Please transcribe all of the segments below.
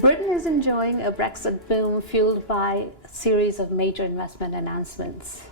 Britain is enjoying a Brexit boom fueled by a series of major investment announcements.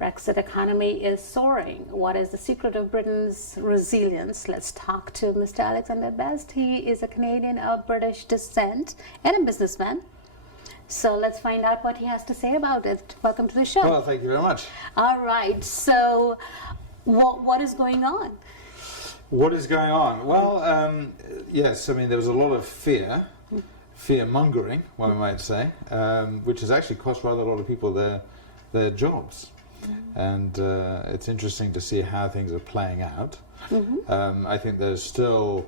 Brexit economy is soaring. What is the secret of Britain's resilience? Let's talk to Mr. Alexander Best. He is a Canadian of British descent and a businessman. So let's find out what he has to say about it. Welcome to the show. Well, thank you very much. All right. So what is going on? What is going on? Well, yes, I mean, there was a lot of fear-mongering, one might say, which has actually cost rather a lot of people their jobs. And it's interesting to see how things are playing out. I think there's still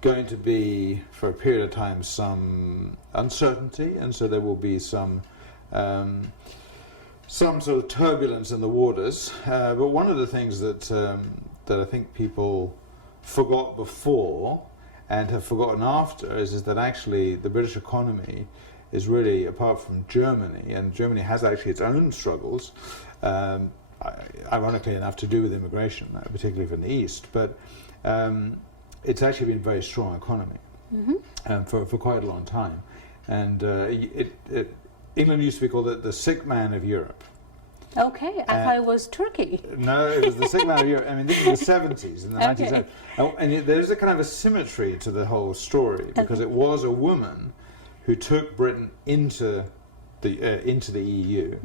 going to be, for a period of time, some uncertainty, and so there will be some sort of turbulence in the waters. But one of the things that I think people forgot before and have forgotten after is that actually the British economy is really, apart from Germany, and Germany has actually its own struggles, ironically enough to do with immigration, particularly from the East, but it's actually been a very strong economy for quite a long time. And England used to be called the sick man of Europe. Okay, I thought it was Turkey. No, it was the sick man of Europe. I mean, this is the 70s, in the 1970s. And there's a kind of a symmetry to the whole story, because it was a woman who took Britain into the EU,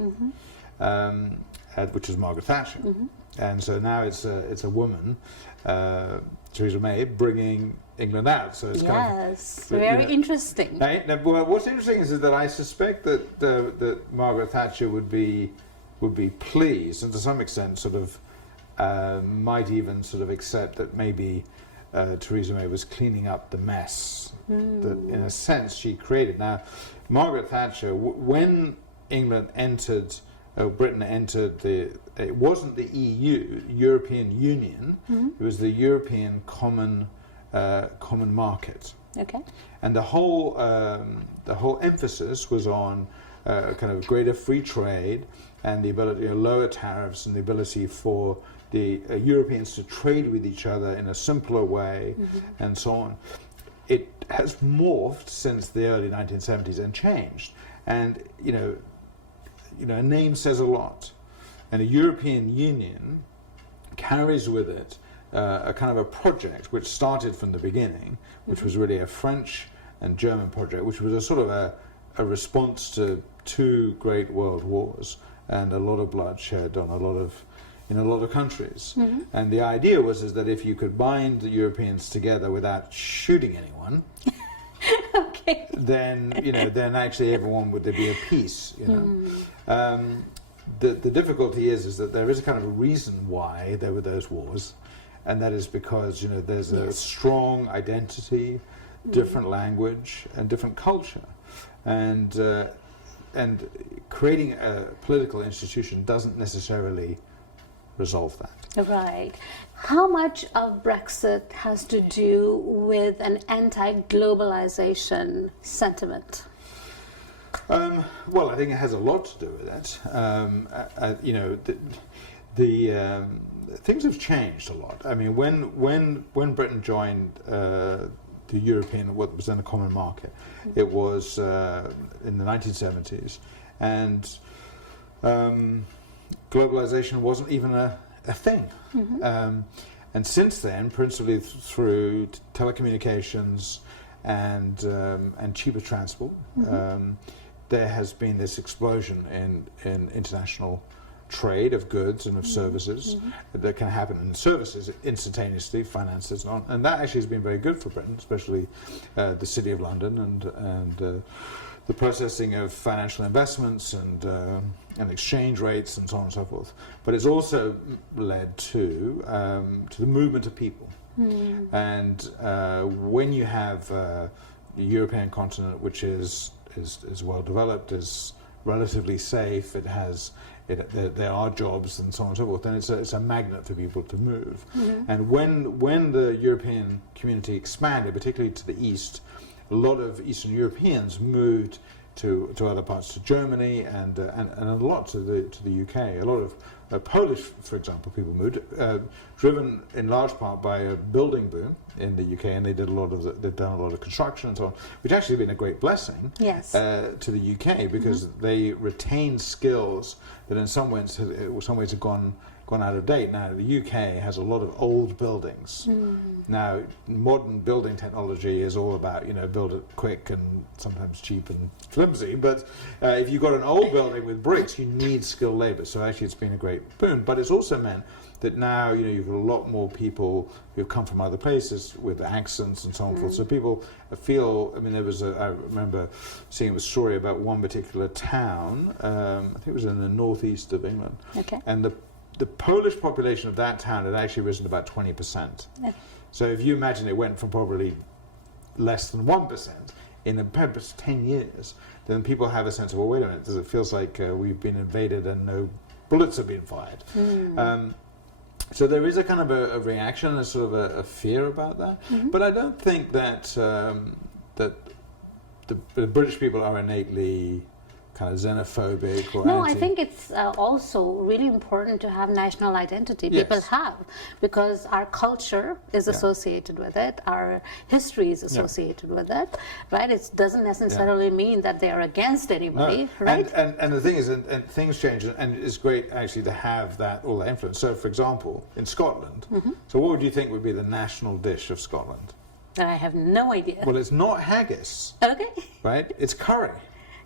which was Margaret Thatcher. And so now it's a woman, Theresa May, bringing England out. So it's kind of, very interesting. Well, what's interesting is that I suspect that Margaret Thatcher would be pleased, and to some extent sort of might even sort of accept that maybe Theresa May was cleaning up the mess that, in a sense, she created. Now, Margaret Thatcher, when England entered, Britain entered it wasn't the EU, European Union, it was the European Common Market. Okay. And the whole emphasis was on kind of greater free trade and the ability to lower tariffs and the ability for the Europeans to trade with each other in a simpler way, and so on. It has morphed since the early 1970s and changed. And a name says a lot, and a European Union carries with it a kind of a project which started from the beginning, which was really a French and German project, which was a sort of a response to two great world wars and a lot of bloodshed on in a lot of countries. And the idea was that if you could bind the Europeans together without shooting anyone, then then actually everyone would be at peace. The difficulty is that there is a kind of a reason why there were those wars, and that is because there's a strong identity, different language, and different culture, and creating a political institution doesn't necessarily resolve that. Right. How much of Brexit has to do with an anti-globalization sentiment? Well, I think it has a lot to do with it. Things have changed a lot. I mean, when Britain joined the European, what was then the Common Market, it was in the 1970s, and globalization wasn't even a thing. And since then, principally through telecommunications and cheaper transport, there has been this explosion in international trade of goods and of services that can happen in services instantaneously, finances, and that actually has been very good for Britain, especially the City of London and the processing of financial investments and exchange rates and so on and so forth. But it's also led to the movement of people. And when you have the European continent, which is well developed, is relatively safe, there are jobs and so on and so forth, then it's a magnet for people to move. And when the European community expanded, particularly to the east, a lot of Eastern Europeans moved to other parts, to Germany and a lot to the UK. A lot of Polish, for example, people moved, driven in large part by a building boom in the UK, and they've done a lot of construction and so on, which actually has been a great blessing Yes. to the UK, because they retained skills that in some ways have gone out of date. Now, the UK has a lot of old buildings. Now, modern building technology is all about, build it quick and sometimes cheap and flimsy, but if you've got an old building with bricks, you need skilled labour. So actually it's been a great boon, but it's also meant that now, you've got a lot more people who come from other places with accents and so on and forth. So people feel, I remember seeing a story about one particular town, I think it was in the northeast of England, and the Polish population of that town had actually risen about 20%. Yeah. So if you imagine it went from probably less than 1% in perhaps 10 years, then people have a sense of, well, wait a minute, it feels like we've been invaded and no bullets have been fired. So there is a kind of a reaction, a sort of a fear about that. But I don't think that that the British people are innately kind of xenophobic or No, I think it's also really important to have national identity. Yes. People have, because our culture is associated with it, our history is associated with it, right? It doesn't necessarily mean that they are against anybody, right? And the thing is, and things change, and it's great actually to have all that influence. So, for example, in Scotland, so what would you think would be the national dish of Scotland? I have no idea. Well, it's not haggis. Okay. Right? It's curry.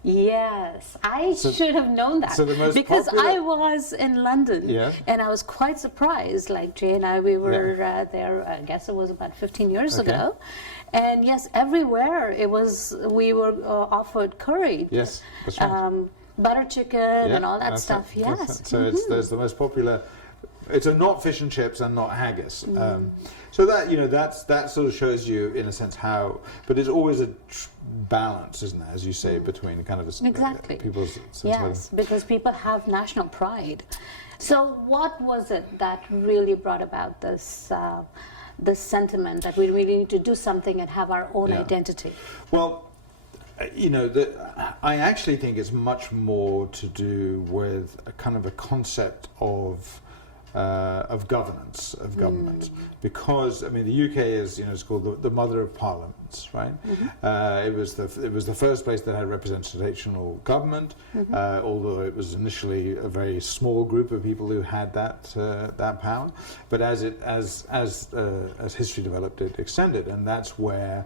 Yes, I should have known that, because I was in London, and I was quite surprised. Like Jay and I, we were there. I guess it was about 15 years ago, and yes, everywhere we were offered curry. Yes, that's right. Butter chicken and all that stuff. Right. Yes, so there's the most popular. It's a not fish and chips and not haggis. So that sort of shows you, in a sense, how. But it's always a balance, isn't it, as you say, between kind of people's. Yes, because people have national pride. So, what was it that really brought about this sentiment that we really need to do something and have our own identity? Well, I actually think it's much more to do with a kind of a concept of governance, of government, because the UK is, it's called the mother of parliaments, right? It was the first place that had representational government, although it was initially a very small group of people who had that power. But as history developed, it extended, and that's where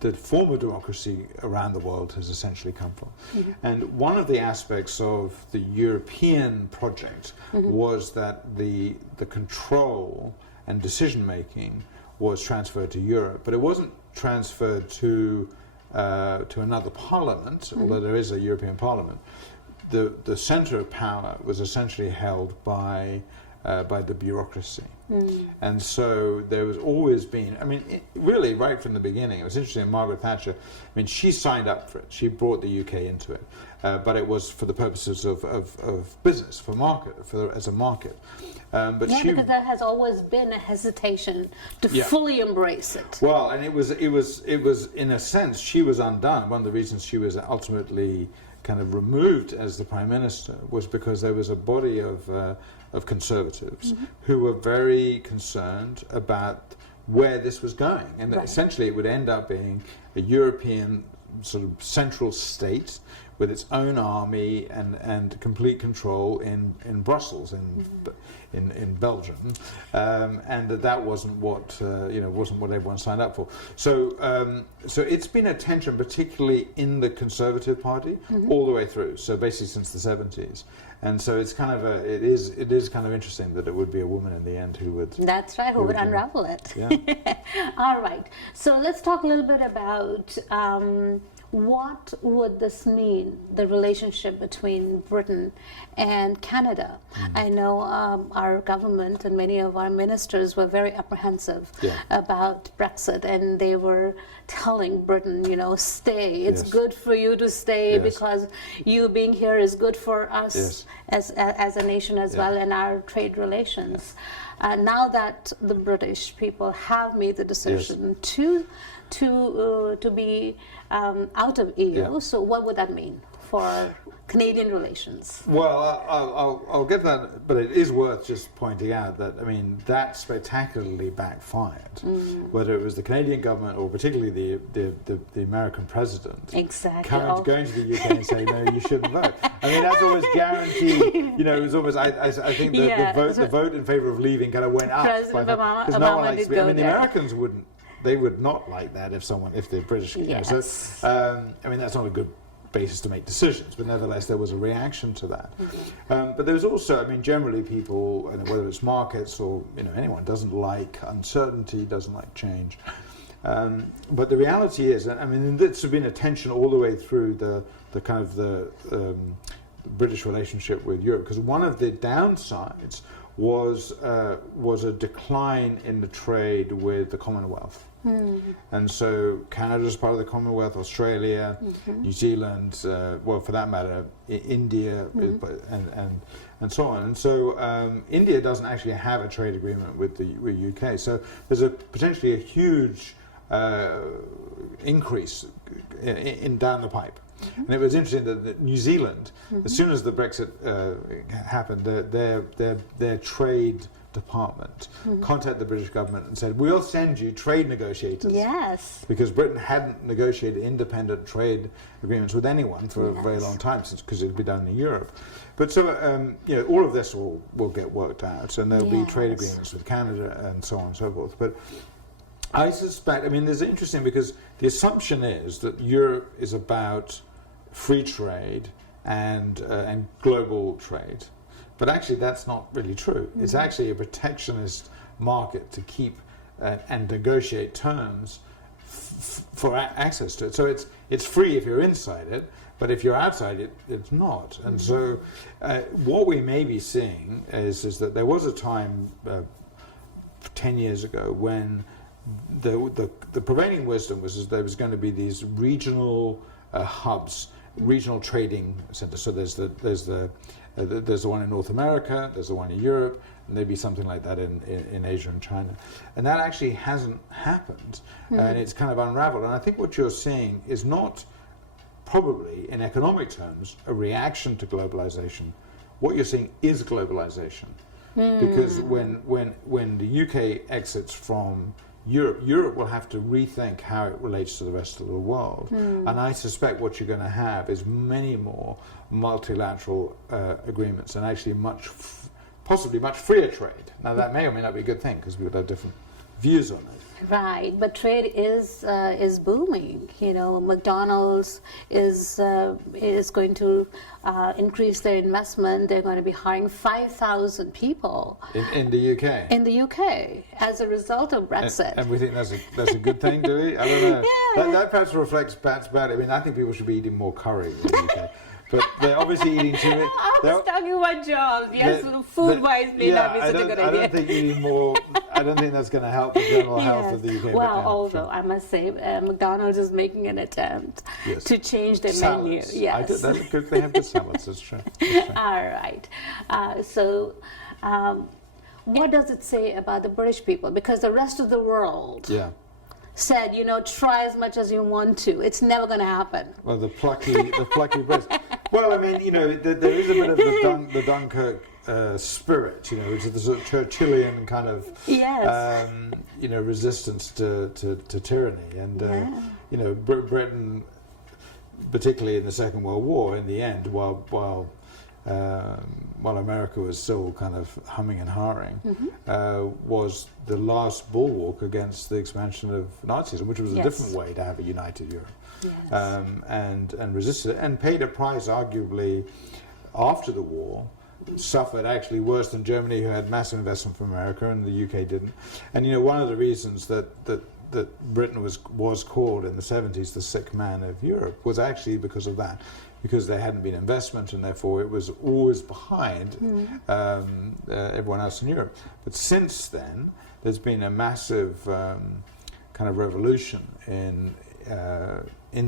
the form of democracy around the world has essentially come from. And one of the aspects of the European project was that the control and decision making was transferred to Europe, but it wasn't transferred to another parliament, although there is a European Parliament. The center of power was essentially held by the bureaucracy. And so there was always been, really right from the beginning, it was interesting, Margaret Thatcher, she signed up for it, she brought the UK into it, but it was for the purposes of business, as a market. Because there has always been a hesitation to fully embrace it. Well, and it was in a sense, she was undone. One of the reasons she was ultimately kind of removed as the Prime Minister was because there was a body of conservatives who were very concerned about where this was going, and that essentially it would end up being a European sort of central state with its own army and complete control in Brussels, in Belgium, and that wasn't what everyone signed up for. So it's been a tension, particularly in the Conservative Party, all the way through. So basically since the 70s. And so it's kind of it is kind of interesting that it would be a woman in the end who would. That's right, who would unravel it. Yeah. All right. So let's talk a little bit about what would this mean, the relationship between Britain and Canada? I know our government and many of our ministers were very apprehensive about Brexit, and they were telling Britain, stay. It's good for you to stay because you being here is good for us as a nation as well, and our trade relations. Now that the British people have made the decision to be out of EU, so what would that mean for Canadian relations? Well, I'll get to that, but it is worth just pointing out that, I mean, that spectacularly backfired. Whether it was the Canadian government or particularly the American president. Exactly. Going to the UK and saying, no, you shouldn't vote. I mean, that's almost guaranteed. You know, it was almost, I think the vote in favour of leaving kind of went up. President Obama did I go mean, the there. Americans would not like that if the British, Yes. you know, so, I mean, that's not a good basis to make decisions, but nevertheless there was a reaction to that. But there was also, I mean, generally people, whether it's markets or, you know, anyone doesn't like uncertainty, doesn't like change. But the reality is, I mean, there's been a tension all the way through the kind of the British relationship with Europe, because one of the downsides was a decline in the trade with the Commonwealth. And so Canada's part of the Commonwealth, Australia, New Zealand, well, for that matter, India, and so on. And so India doesn't actually have a trade agreement with the UK. So there's potentially a huge increase in down the pipe. And it was interesting that New Zealand, as soon as the Brexit happened, their trade department contacted the British government and said, we'll send you trade negotiators. Yes. Because Britain hadn't negotiated independent trade agreements with anyone for a very long time, because it had been done in Europe. But so, you know, all of this will get worked out, and there'll be trade agreements with Canada and so on and so forth. But I suspect, I mean, it's interesting because the assumption is that Europe is about free trade and global trade. But actually, that's not really true. It's actually a protectionist market to keep and negotiate terms for access to it. So it's free if you're inside it, but if you're outside it, it's not. And so what we may be seeing is that there was a time 10 years ago when the prevailing wisdom was that there was going to be these regional hubs, regional trading centers. So there's the one in North America, there's the one in Europe, and maybe something like that in Asia and China. And that actually hasn't happened, and it's kind of unraveled. And I think what you're seeing is not probably, in economic terms, a reaction to globalization. What you're seeing is globalization. Because when the UK exits from Europe will have to rethink how it relates to the rest of the world. And I suspect what you're going to have is many more multilateral agreements, and actually possibly much freer trade. Now that may or may not be a good thing, because we would have different views on it. Right, but trade is booming. You know, McDonald's is going to increase their investment. They're going to be hiring 5,000 people in the UK. In the UK as a result of Brexit. And we think that's a good thing, do we? I don't know. That perhaps reflects bad. I mean, I think people should be eating more curry in the UK. But they're obviously eating too much. I was talking about jobs. Yes, food-wise may not be such a good idea. I don't think eating more. I don't think that's going to help the general health of the UK. Well, although I must say, McDonald's is making an attempt to change their menu. Yes, that's good. They have good salads. That's true. All right. So, what does it say about the British people? Because the rest of the world said, you know, try as much as you want to. It's never going to happen. Well, the plucky Brits. Well, I mean, you know, there is a bit of the Dunkirk spirit, you know, which is the sort of Churchillian kind of, you know, resistance to tyranny. And, you know, Britain, particularly in the Second World War, in the end, while America was still kind of humming and hawing, was the last bulwark against the expansion of Nazism, which was a different way to have a united Europe. And resisted it, and paid a price, arguably, after the war, suffered actually worse than Germany, who had massive investment from America, and the UK didn't. And, you know, one of the reasons that Britain was called in the 70s the sick man of Europe was actually because of that. Because there hadn't been investment, and therefore it was always behind everyone else in Europe. But since then, there's been a massive kind of revolution in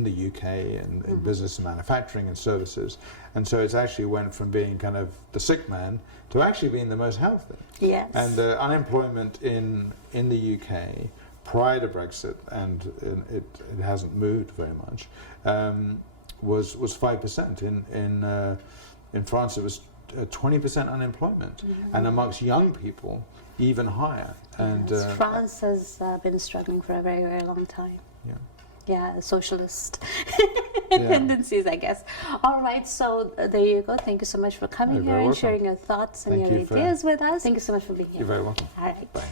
the UK and in business and manufacturing and services, and so it's actually went from being kind of the sick man to actually being the most healthy. Yes. And the unemployment in the UK prior to Brexit, and it hasn't moved very much. was 5%. In France, it was 20% unemployment, and amongst young people, even higher. And Yes, France has been struggling for a very, very long time. yeah. Yeah, socialist Yeah. tendencies, I guess. All right, so there you go. Thank you so much for coming You're here very and welcome. sharing your thoughts and Thank your you for- ideas with us. Thank you so much for being here. You're very welcome. All right. Bye.